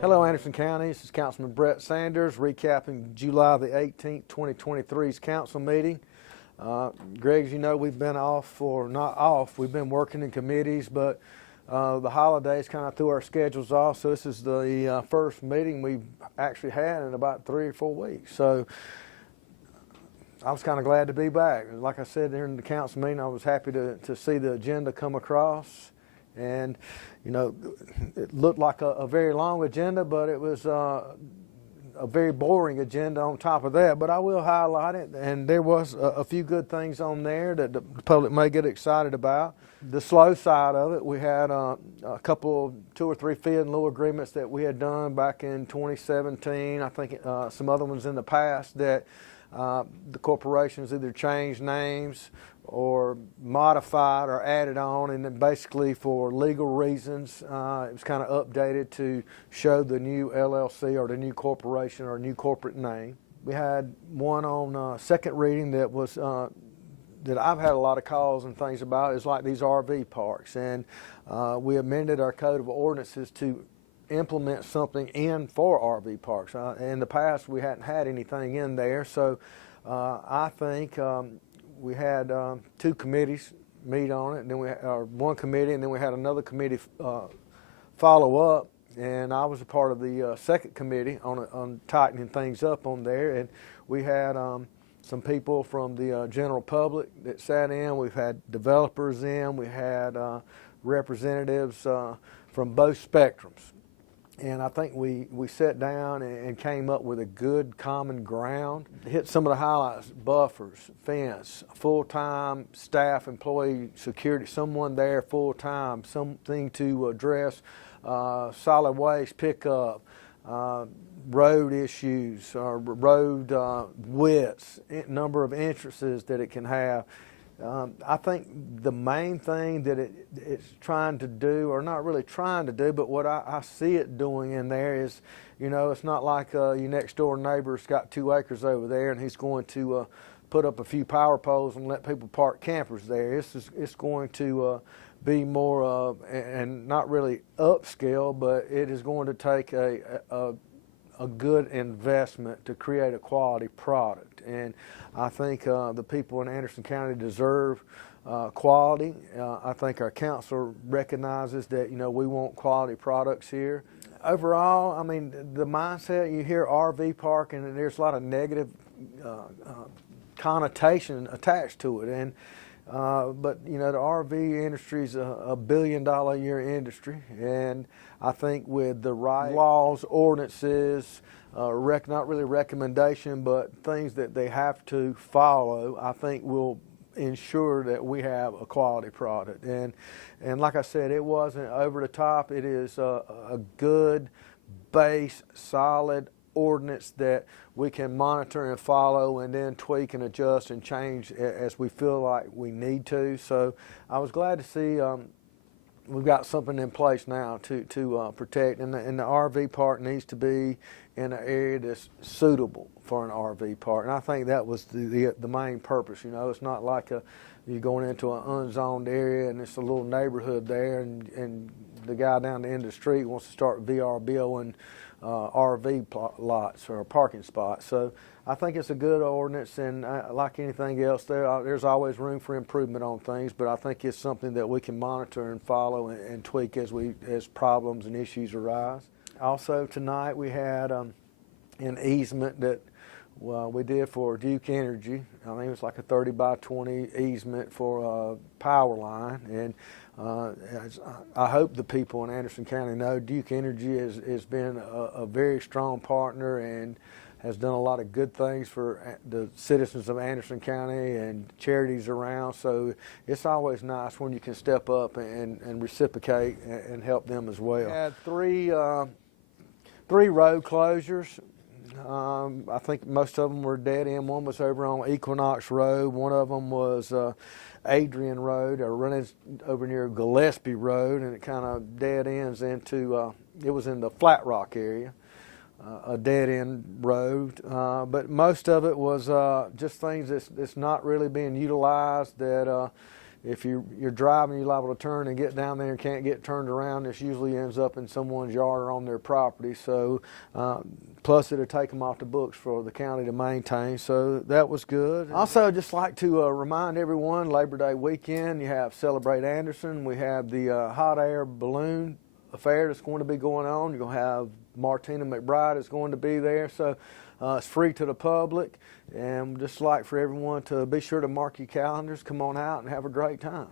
Hello, Anderson County. This is Councilman Brett Sanders recapping July the 18th, 2023's council meeting. Greg, as you know, we've been off, or not off, we've been working in committees, but the holidays kind of threw our schedules off, so this is the first meeting we've actually had in about 3 or 4 weeks. So I was kind of glad to be back. Like I said during the council meeting, I was happy to see the agenda come across. And, you know, it looked like a very long agenda, but it was a very boring agenda on top of that. But I will highlight it, and there was a few good things on there that the public may get excited about. The slow side of it, we had a couple, 2 or 3 fee and lieu agreements that we had done back in 2017. I think some other ones in the past that the corporations either changed names or modified or added on, and then basically for legal reasons it was kind of updated to show the new LLC or the new corporation or new corporate name. We had one on second reading that was that I've had a lot of calls and things about, is like these RV parks, and we amended our code of ordinances to implement something in for RV parks. In the past we hadn't had anything in there, so I think we had 2 committees meet on it, and then one committee, and then we had another committee follow up, and I was a part of the second committee on tightening things up on there. And we had some people from the general public that sat in. We've had developers in. We had representatives from both spectrums. And I think we sat down and came up with a good common ground. Hit some of the highlights: buffers, fence, full-time staff, employee security, someone there full-time, something to address solid waste pickup, road issues, road widths, number of entrances that it can have. I think the main thing that it's trying to do, or not really trying to do, but what I see it doing in there is, you know, it's not like your next door neighbor's got 2 acres over there and he's going to put up a few power poles and let people park campers there. It's going to be more and not really upscale, but it is going to take a good investment to create a quality product. And I think the people in Anderson County deserve quality. I think our council recognizes that, you know, we want quality products here. Overall, I mean, the mindset, you hear RV park and there's a lot of negative connotation attached to it. And but, you know, the RV industry is a $1 billion a year industry, and I think with the right laws, ordinances, not really recommendation, but things that they have to follow, I think will ensure that we have a quality product. And like I said, it wasn't over the top. It is a good base, solid ordinance that we can monitor and follow, and then tweak and adjust and change as we feel like we need to. So I was glad to see we've got something in place now to protect, and the RV park needs to be in an area that's suitable for an RV park. And I think that was the main purpose. You know, it's not like you're going into an unzoned area and it's a little neighborhood there, and the guy down the end of the street wants to start VRBOing RV lots or parking spots. So I think it's a good ordinance, and like anything else, there's always room for improvement on things, but I think it's something that we can monitor and follow and tweak as problems and issues arise. Also tonight we had an easement that we did for Duke Energy. I think it was like a 30 by 20 easement for a power line, and I hope the people in Anderson County know Duke Energy has been a very strong partner and has done a lot of good things for the citizens of Anderson County and charities around. So it's always nice when you can step up and reciprocate and help them as well. We had three road closures. I think most of them were dead end. One was over on Equinox Road. One of them was Adrian Road, or running over near Gillespie Road, and it kind of dead ends into, it was in the Flat Rock area, a dead end road. But most of it was just things that's not really being utilized, that if you're driving, you're liable to turn and get down there and can't get turned around. This usually ends up in someone's yard or on their property. So plus it'll take them off the books for the county to maintain. So that was good. Also, just like to remind everyone, Labor Day weekend, you have Celebrate Anderson. We have the hot air balloon affair that's going to be going on. You're going to have Martina McBride is going to be there. So it's free to the public, and just like for everyone to be sure to mark your calendars, come on out and have a great time.